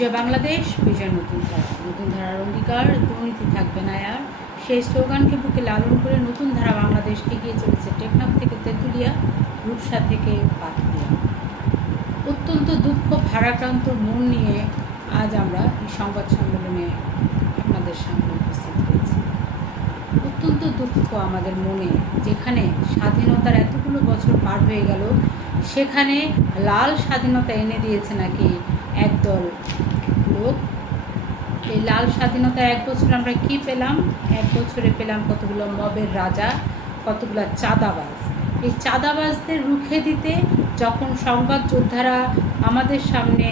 বিজয় বাংলাদেশ, বিজয় নতুন ধারা, নতুন ধারার অঙ্গীকার, দুর্নীতি থাকবে না আর। সেই স্লোগানকে বুকে লালন করে নতুন ধারা বাংলাদেশ এগিয়ে চলেছে টেকনাফ থেকে তেঁতুলিয়া, রূপসা থেকে পাথুরিয়া। অত্যন্ত দুঃখ ভারাক্রান্ত মন নিয়ে আজ আমরা এই সংবাদ সম্মেলনে আপনাদের সামনে উপস্থিত হয়েছি। অত্যন্ত দুঃখ আমাদের মনে, যেখানে স্বাধীনতার এতগুলো বছর পার হয়ে গেল, সেখানে লাল স্বাধীনতা এনে দিয়েছে নাকি একদল লোক। এই লাল স্বাধীনতা এক বছর আমরা কি পেলাম? এক বছরে পেলাম কতগুলো মবের রাজা, কতগুলো চাঁদাবাজ। এই চাঁদাবাজদের রুখে দিতে যখন সংবাদ যোদ্ধারা আমাদের সামনে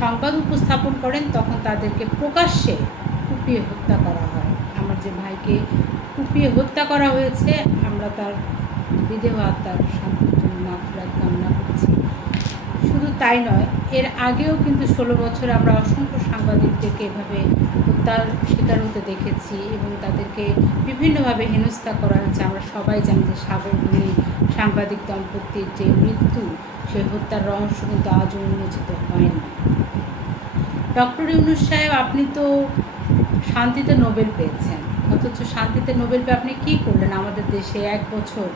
সংবাদ উপস্থাপন করেন, তখন তাদেরকে প্রকাশ্যে কুপিয়ে হত্যা করা হয়। আমার যে ভাইকে কুপিয়ে হত্যা করা হয়েছে, আমরা তার বিদেহ আত্মার শান্তির জন্য মাগফিরাত কামনা করছি। শুধু তাই নয়, এর আগেও কিন্তু 16 বছর আমরা অসংখ্য সাংবাদিকদেরকে এভাবে হত্যার শিকার হতে দেখেছি এবং তাদেরকে বিভিন্নভাবে হেনস্থা করা হয়েছে। আমরা সবাই জানি যে সাগরগুলি সাংবাদিক দম্পতির যে মৃত্যু, সেই হত্যার রহস্য কিন্তু আজও উন্মোচিত হয়নি। ডক্টর ইউনূস সাহেব, আপনি তো শান্তিতে নোবেল পেয়েছেন, অথচ শান্তিতে নোবেল পেয়ে আপনি কী করলেন আমাদের দেশে? এক বছর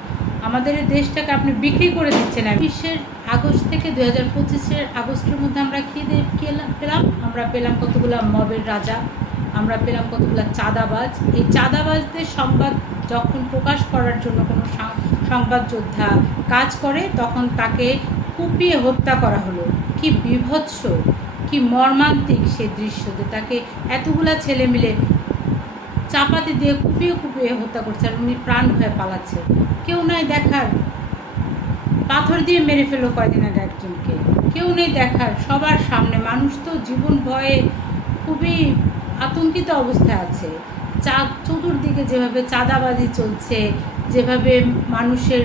আমাদের এই দেশটাকে আপনি বিক্রি করে দিচ্ছেন। 20 আগস্ট থেকে 2025 আগস্টের মধ্যে আমরা কী পেলাম? আমরা পেলাম কতগুলো মবের রাজা, আমরা পেলাম কতগুলো চাঁদাবাজ। এই চাঁদাবাজদের সংবাদ যখন প্রকাশ করার জন্য কোনো সংবাদ যোদ্ধা কাজ করে, তখন তাকে কুপিয়ে হত্যা করা হলো। কি বীভৎস, কি মর্মান্তিক সে দৃশ্য, যে তাকে এতগুলা ছেলে মিলে চাপাতি দিয়ে কুপিয়ে কুপিয়ে হত্যা করছে, আর উনি প্রাণ ভয়ে পালাচ্ছে। কেউ নাই দেখার। পাথর দিয়ে মেরে ফেলো কয়দিন আগে একজনকে, কেউ নেই দেখার। সবার সামনে মানুষ তো জীবন ভয়ে খুবই আতঙ্কিত অবস্থায় আছে। চতুর্দিকে যেভাবে চাঁদাবাজি চলছে, যেভাবে মানুষের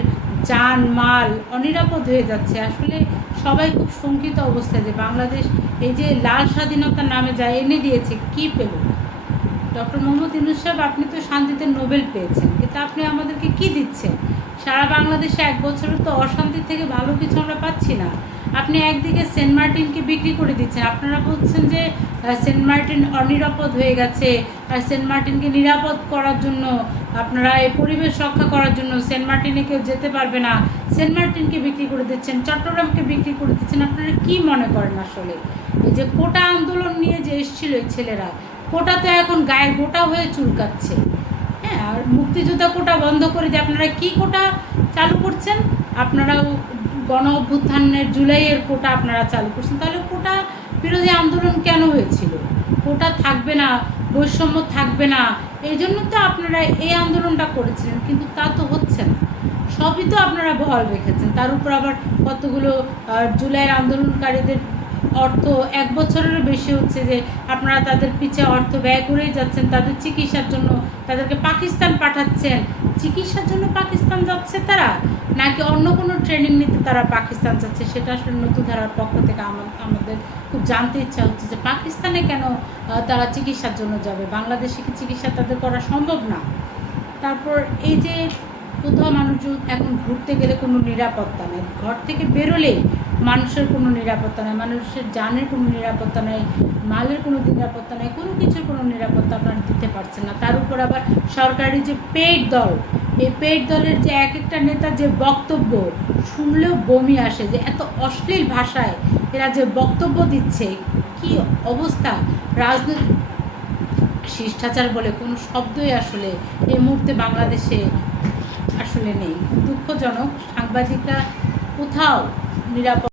জান মাল অনিরাপদ হয়ে যাচ্ছে, আসলে সবাই খুব শঙ্কিত অবস্থায় যে বাংলাদেশ এই যে লাল স্বাধীনতার নামে যা এনে দিয়েছে, কি পেল? ডক্টর মোহাম্মদ ইউনূস সাহেব, আপনি তো শান্তিতে নোবেল পেয়েছেন, কিন্তু আপনি আমাদেরকে কি দিচ্ছেন? সারা বাংলাদেশে এক বছরে তো অশান্তির থেকে ভালো কিছু আমরা পাচ্ছি না। আপনি একদিকে সেন্ট মার্টিনকে বিক্রি করে দিচ্ছেন, আপনারা বলছেন যে সেন্ট মার্টিন অনিরাপদ হয়ে গেছে, আর সেন্ট মার্টিনকে নিরাপদ করার জন্য আপনারা এই পরিবেশ রক্ষা করার জন্য সেন্ট মার্টিনে কেউ যেতে পারবে না, সেন্ট মার্টিনকে বিক্রি করে দিচ্ছেন, চট্টগ্রামকে বিক্রি করে দিচ্ছেন। আপনারা কি মনে করেন আসলে? এই যে কোটা আন্দোলন নিয়ে যে এসেছিল এই ছেলেরা, কোটা তো এখন গায়ে গোটা হয়ে চুলকাচ্ছে। হ্যাঁ, আর মুক্তিযোদ্ধা কোটা বন্ধ করে দিয়ে আপনারা কি কোটা চালু করছেন? আপনারাও গণ অভ্যুত্থানের জুলাইয়ের কোটা আপনারা চালু করছেন। তাহলে কোটা বিরোধী আন্দোলন কেন হয়েছিল? কোটা থাকবে না, বৈষম্য থাকবে না, এই জন্য তো আপনারা এই আন্দোলনটা করেছিলেন, কিন্তু তা তো হচ্ছে না। সবই তো আপনারা বহাল রেখেছেন, তার উপর আবার কতগুলো জুলাইয়ের আন্দোলনকারীদের অর্থ এক বছরেরও বেশি হচ্ছে যে আপনারা তাদের পিছে অর্থ ব্যয় করেই যাচ্ছেন, তাদের চিকিৎসার জন্য তাদেরকে পাকিস্তান পাঠাচ্ছেন। চিকিৎসার জন্য পাকিস্তান যাচ্ছে তারা, নাকি অন্য কোনো ট্রেনিং নিতে তারা পাকিস্তান যাচ্ছে? সেটা আসলে নতুন ধারার পক্ষ থেকে আমাদের খুব জানতে ইচ্ছা হচ্ছে যে পাকিস্তানে কেন তারা চিকিৎসার জন্য যাবে? বাংলাদেশে কি চিকিৎসা তাদের করা সম্ভব না? তারপর এই যে কোথাও মানুষজন এখন ঘুরতে গেলে কোনো নিরাপত্তা নেই, ঘর থেকে বেরোলেই মানুষের কোনো নিরাপত্তা নেই, মানুষের জানের কোনো নিরাপত্তা নেই, মালের কোনো নিরাপত্তা নেই, কোনো কিছুর কোনো নিরাপত্তা আপনারা দিতে পারছেন না। তার উপর আবার সরকারি যে পেইড দল, এই পেইড দলের যে এক একটা নেতার যে বক্তব্য শুনলেও বমি আসে, যে এত অশ্লীল ভাষায় এরা যে বক্তব্য দিচ্ছে, কি অবস্থা! রাজনৈতিক শিষ্টাচার বলে কোনো শব্দই আসলে এই মুহূর্তে বাংলাদেশে আসলে নেই। দুঃখজনক, সাংবাদিকরা কোথাও নিরাপদ